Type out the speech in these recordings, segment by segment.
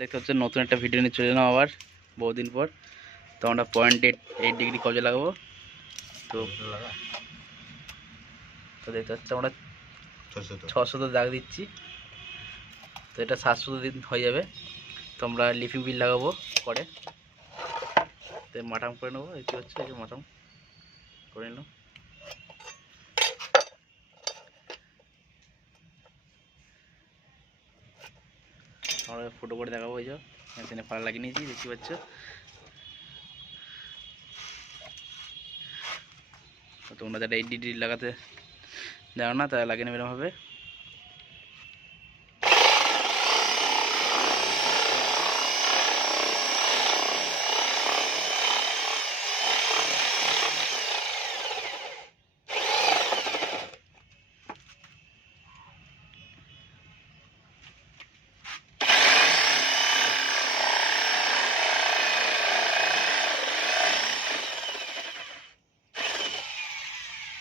দেখতে হচ্ছে নতুন একটা ভিডিও নিয়ে চলে এলাম আবার বহুদিন পর। তো আমরা 0.8 ডিগ্রি কবজা লাগাবো। তো তো দেখতে হচ্ছে আমরা 600 দাগ দিচ্ছি। তো এটা 700 দিন হয়ে যাবে। তো আমরা লিফিং বিল লাগাবো পরে। তো মাটাম করে নেবো। দেখতে হচ্ছে এই যে মাটাম করে নিলাম। আমরা ফটো করে দেখাবো। এই যে মেশিনে ফাড়া লাগিয়ে নিয়েছি, দেখতে পাচ্ছ। তোমরা যারা 8 ডিগ্রি লাগাতে জানো না তারা লাগিয়ে নেবে এরকমভাবে।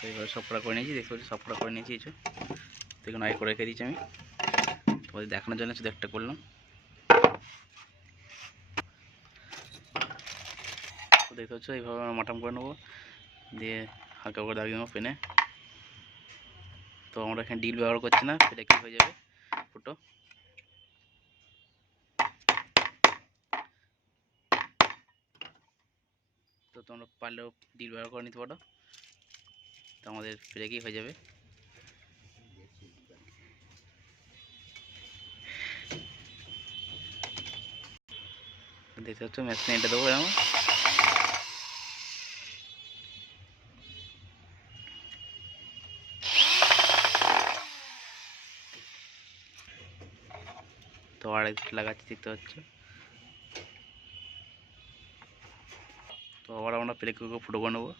তো এইভাবে সব করা করে নিয়েছি, দেখতে পাচ্ছি সব করা করে নিয়েছি। এই যে দেখুন আগে করে রেখে দিয়েছি আমি, তোমাদের দেখানোর জন্য শুধু একটা করলাম। তো দেখতে পাচ্ছ এইভাবে আমরা মাটাম করে নেবো, দিয়ে হালকা করে দাগিয়ে নেবো পেনে। তো আমরা এখানে ডিল ব্যবহার করছি না, এটা কি হয়ে যাবে ফুটো। তো তোমরা পারলেও ডিল ব্যবহার করে নিতে পারো, তো আমাদের ফ্রেকই হয়ে যাবে। দেখতে পাচ্ছ মেশিনে এটা দেবো এরকম। তো আড়াই লাগাচ্ছি, দেখতে পাচ্ছ। তো আবার আমরা প্লেটগুলো ফুটো করে নেবো।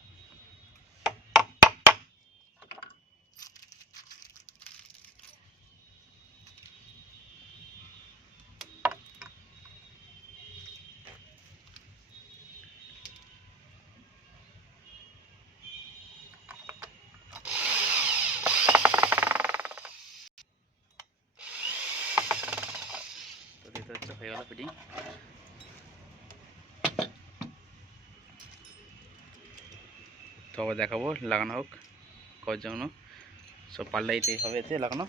তো দেখতে পাচ্ছ হয়ে গেল ফিটিং। তো আবার দেখাবো লাগানো হোক করার জন্য। সব পাল্লাইতেই হবে এতে লাগানো।